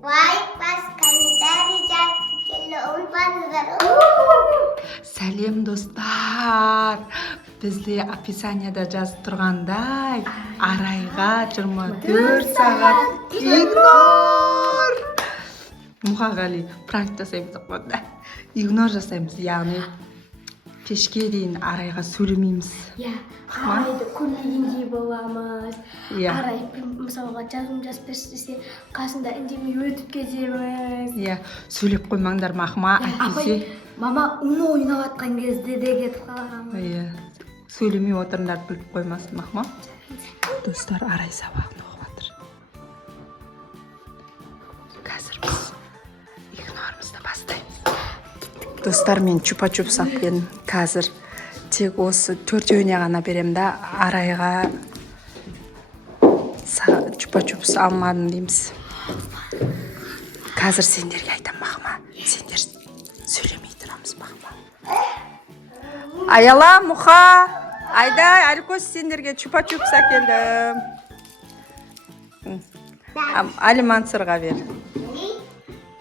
Vay kommentар жазып ұмытпаңыздар. Сәлем достар. Бізде описанияда жазып тұрғандай Арайға 24 сағат игнор. Мұқағали пранк жасаймыз онда. Игнор жасаймыз, яғни кешке дейін Арайға сөйлемейміз. Арайды көрмегендей боламыз. Иә. Арай мысалға жазып берсе десе қасында үндемей өтіп кетеміз. Иә, сөйлеп қоймаңдар мақыма, әйтпесе. Мама уно ойнап жатқан кезде де кетіп қаламыз. Иә. Сөйлемей отырыңдар, біліп қоймасын мақыма. Достар, Арай сабағын оқып жатыр. Қазір біз игнорымызды бастаймыз. Достар, мен чупа-чуп саппен қазір тек осы 4-еуіне ғана берем да, Арайға чупа-чупс алмадым дейміз. Қазір сендерге айтам мақыма. Сендер сөйлемей тұрамыз мақыма. Аяла, Мұха, Айдай, Аликос сендерге чупа-чупс әкелдім. Али Мансырға бер.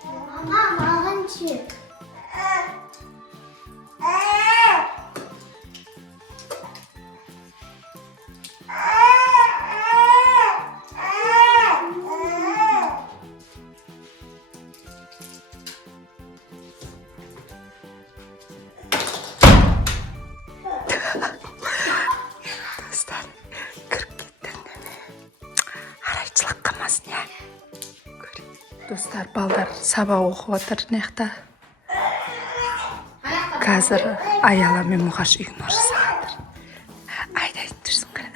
Мама, маған ше. Достар, кіріп кеттің деме. Арайшылық қылмасын, я. Достар, балдар сабақ оқып отыр неқта. Қазір Аяла мен Мұқаш игнор жасағандар. Айдай тұрсын қара.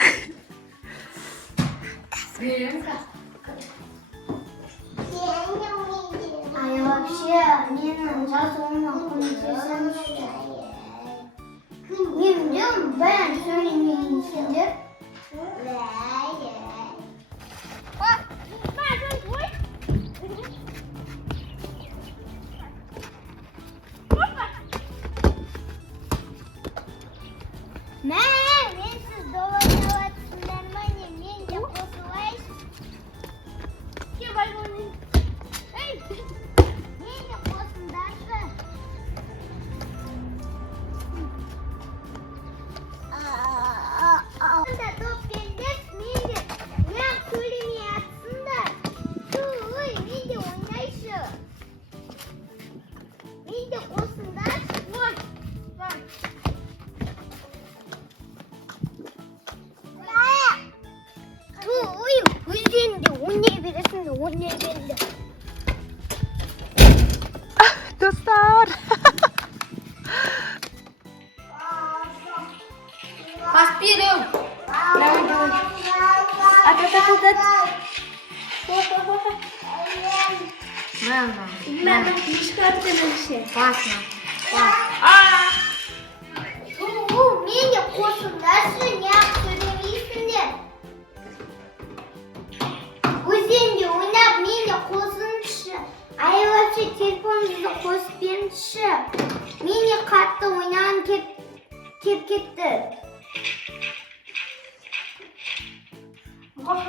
Ай, вообще, менің жазуыма көмектесіңізші. Мен бәрін сөйлемейін сендер. Мен сіз доладаватсыңдар ма не? Мен де қосылайын. Мен де қосыңдаршы. Анда доппендер мен де неғып сөйлемей атсыңдар. Ой, мен де ойнайшы. Мен де қосыңдаршы. Ой, бар. Ой, өзенде ойнай бересің де ойнай берді. Достар. Pas берем. Мама, книжка открылась. Классно. Мен де қосыңдаршы, неғып сөйлемейсіңдер. Өзенде ойнап, мен де қосыңызшы. Ай, вообще телефоныңызды қосып беріңізші. Мен де қатты ойнаған кеп кетті. Ой,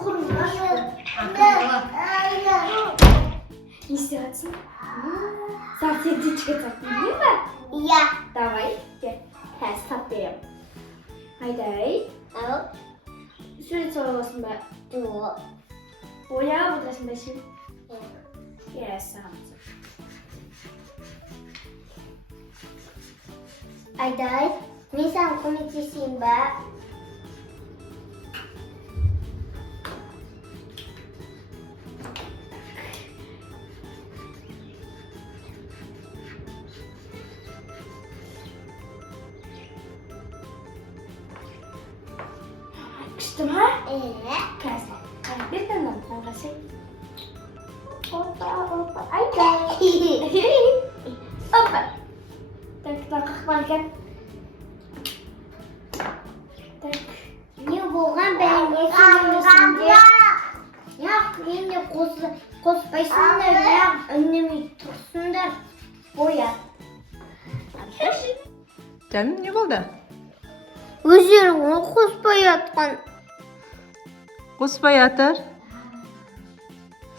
құрмашы. Не істеватсың? Сам сердечко саппейін ба? Иә. Давай, сап берем. Айдай. Ау. Сурет саласың ба? Ойлап отырасың ба сен? Саған. Айдай, мен саған көмектесейін ба? Күшті ма? Қазір. Қарап бер таңдам, қаңғасай. Опа. Айдай. Опа. Так, қақпан екен. Так. Не болған бәрін не сөйлемесіңдер? Неғып мен де қоспайсыңдар, неғып үндемей тұрсыңдар. Оят. Жаным, не болды? Өздерің қоспай жатқан. қоспай жатыр.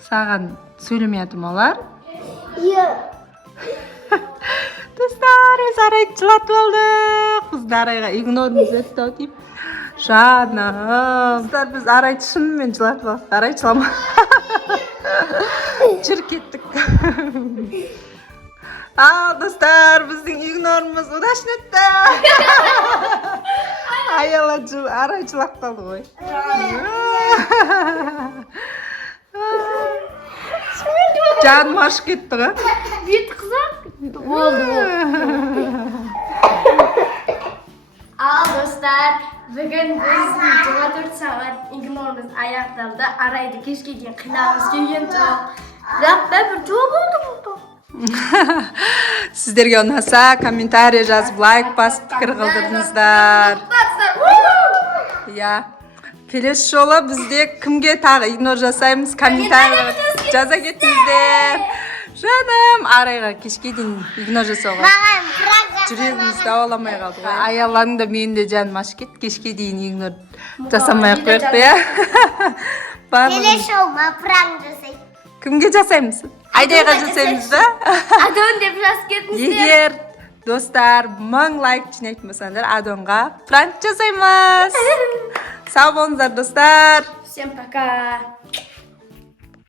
Саған сөйлемей жатырмын олар. Iya. Достар, біз Арайды жылатып алдық. Біздің Арайға игнорымыз өтті ау деймін. Жаным. Достар, біз Арайды шынымен жылатып алдық. Арай жылама. Жүр кеттік. Ал, достар, біздің игнорымыз удачно өтті. Аяла Арай жылап қалды ғой. Жаным ашып кетті ғой. Беті қызар. Oldu. Al dostlar, bugün biz 24 saat ignorumuz ayaktaldı. Araydı keşke diye kınamız kelген жоқ. Бірақ бәрібір жауап болды burada. Сіздерге ұнаса, комментарий жазып, лайк басып, пікір қалдырыңыздар. Иә. Келесі жолы бізде кімге тағы игнор жасаймыз, комментарий жаза кетіңіздер. Жаным, Арайға кешке дейін игнор жасауға Маған пранк жүрегіміз дауаламай қалды ғой. Аяланың да менің де жаным ашып кетті. Кешке дейін игнор жасамай ақ қояйық иә. Келесі жолы пранк жасайды. Кімге жасаймыз? Айдайға жасаймыз да? Adon деп жазып кетіңіздер. Егер достар 1000 лайк жинайтын болсаңдар, Адонға пранк жасаймыз. Сау болыңыздар достар. Всем пока.